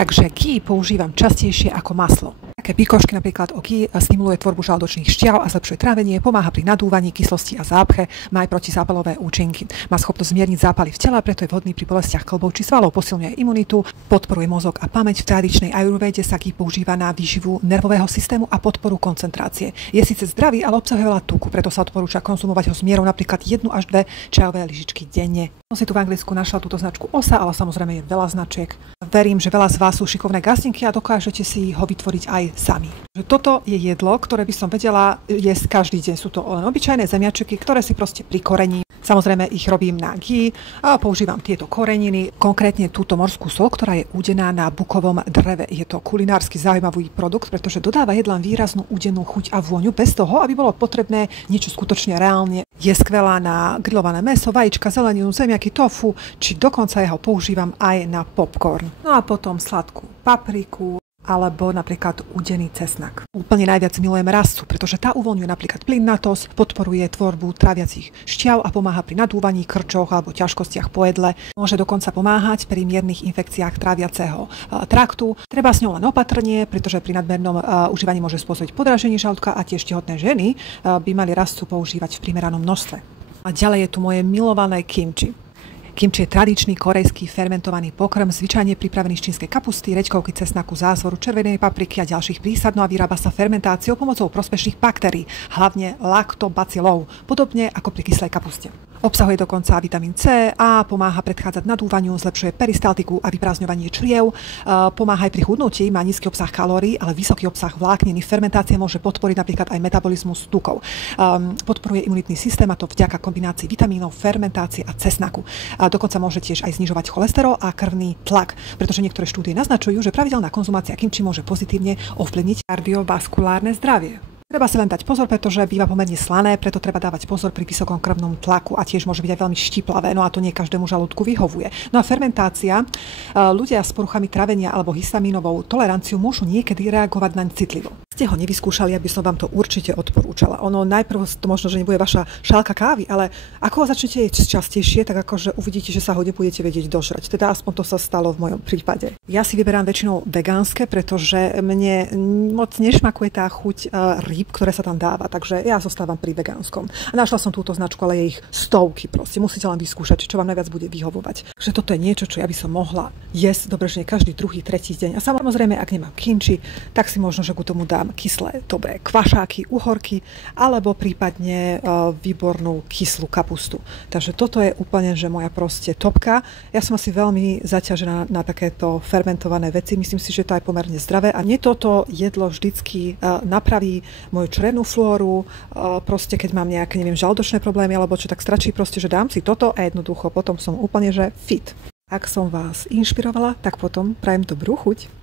Takže ghee používam častejšie ako maslo. Také pikošky napríklad o ghee stimuluje tvorbu žalúdočných šťav a zlepšuje trávenie, pomáha pri nadúvaní, kyslosti a zápche, má aj protizápalové účinky. Má schopnosť zmierniť zápaly v tele, preto je vhodný pri bolestiach kĺbov či svalov, posilňuje imunitu, podporuje mozog a pamäť. V tradičnej ajurvéde sa ghee používa na výživu nervového systému a podporu koncentrácie. Je síce zdravý, ale obsahuje veľa tuku, preto sa odporúča konzumovať ho s mierou napríklad 1 až 2 čajové lyžičky denne. Som si tu v Anglicku našla túto značku OSA, ale samozrejme je veľa značiek. Verím, že veľa z vás sú šikovné gastrinky a dokážete si ho vytvoriť aj sami. Toto je jedlo, ktoré by som vedela jesť každý deň. Sú to len obyčajné zemiačiky, ktoré si proste prikorení. Samozrejme ich robím na ghee a používam tieto koreniny, konkrétne túto morskú soľ, ktorá je údená na bukovom dreve. Je to kulinársky zaujímavý produkt, pretože dodáva jedlám výraznú údenú chuť a vôňu bez toho, aby bolo potrebné niečo skutočne reálne. Je skvelá na grillované mäso, vajíčka, zeleninu, zemiaky, tofu, či dokonca ja ho používam aj na popcorn. No a potom sladkú papriku alebo napríklad údený cesnak. Úplne najviac milujem rastu, pretože tá uvoľňuje napríklad plynnatosť, podporuje tvorbu tráviacich šťav a pomáha pri nadúvaní, krčoch alebo ťažkostiach po jedle. Môže dokonca pomáhať pri miernych infekciách tráviaceho traktu. Treba s ňou len opatrne, pretože pri nadmernom užívaní môže spôsobiť podráždenie žalúdka a tiež tehotné ženy by mali rastu používať v primeranom množstve. A ďalej je tu moje milované kimči. Kimči je tradičný korejský fermentovaný pokrm, zvyčajne pripravený z čínskej kapusty, reďkovky, cesnaku, zázvoru, červenej papriky a ďalších prísad, no a vyrába sa fermentáciou pomocou prospešných baktérií, hlavne laktobacillov, podobne ako pri kyslej kapuste. Obsahuje dokonca vitamín C a pomáha predchádzať nadúvaniu, zlepšuje peristaltiku a vyprázdňovanie čriev, pomáha aj pri chudnutí, má nízky obsah kalórií, ale vysoký obsah vlákniny. Fermentácia môže podporiť napríklad aj metabolizmus tukov. Podporuje imunitný systém, a to vďaka kombinácii vitamínov, fermentácie a cesnaku. A dokonca môže tiež aj znižovať cholesterol a krvný tlak, pretože niektoré štúdie naznačujú, že pravidelná konzumácia kimči môže pozitívne ovplyvniť kardiovaskulárne zdravie. Treba si len dať pozor, pretože býva pomerne slané, preto treba dávať pozor pri vysokom krvnom tlaku a tiež môže byť aj veľmi štiplavé, no a to nie každému žalúdku vyhovuje. No a fermentácia, ľudia s poruchami trávenia alebo histamínovou toleranciou môžu niekedy reagovať naň citlivo. Ste ho nevyskúšali, aby som vám to určite odporúčala. Ono najprv to možno, že nebude vaša šálka kávy, ale ako ho začnete jesť častejšie, tak akože uvidíte, že sa ho nebudete vedieť dožrať. Teda aspoň to sa stalo v mojom prípade. Ja si vyberám väčšinou vegánske, pretože mne moc nešmakuje tá chuť rýb, ktoré sa tam dáva, takže ja zostávam pri vegánskom. A našla som túto značku, ale je ich stovky proste. Musíte len vyskúšať, čo vám najviac bude vyhovovať. Takže toto je niečo, čo ja by som mohla jesť dobre, že každý druhý, tretí deň. A samozrejme, ak nemám kimči, tak si možno, že ku tomu dám kyslé, dobré kvašáky, uhorky, alebo prípadne výbornú kyslú kapustu. Takže toto je úplne, že moja proste topka. Ja som asi veľmi zaťažená na takéto fermentované veci. Myslím si, že to je pomerne zdravé a mne toto jedlo vždycky napraví moju črevnú flóru, proste keď mám nejaké, neviem, žalúdočné problémy alebo čo, tak stačí proste, že dám si toto a jednoducho potom som úplne, že fit. Ak som vás inšpirovala, tak potom prajem dobrú chuť.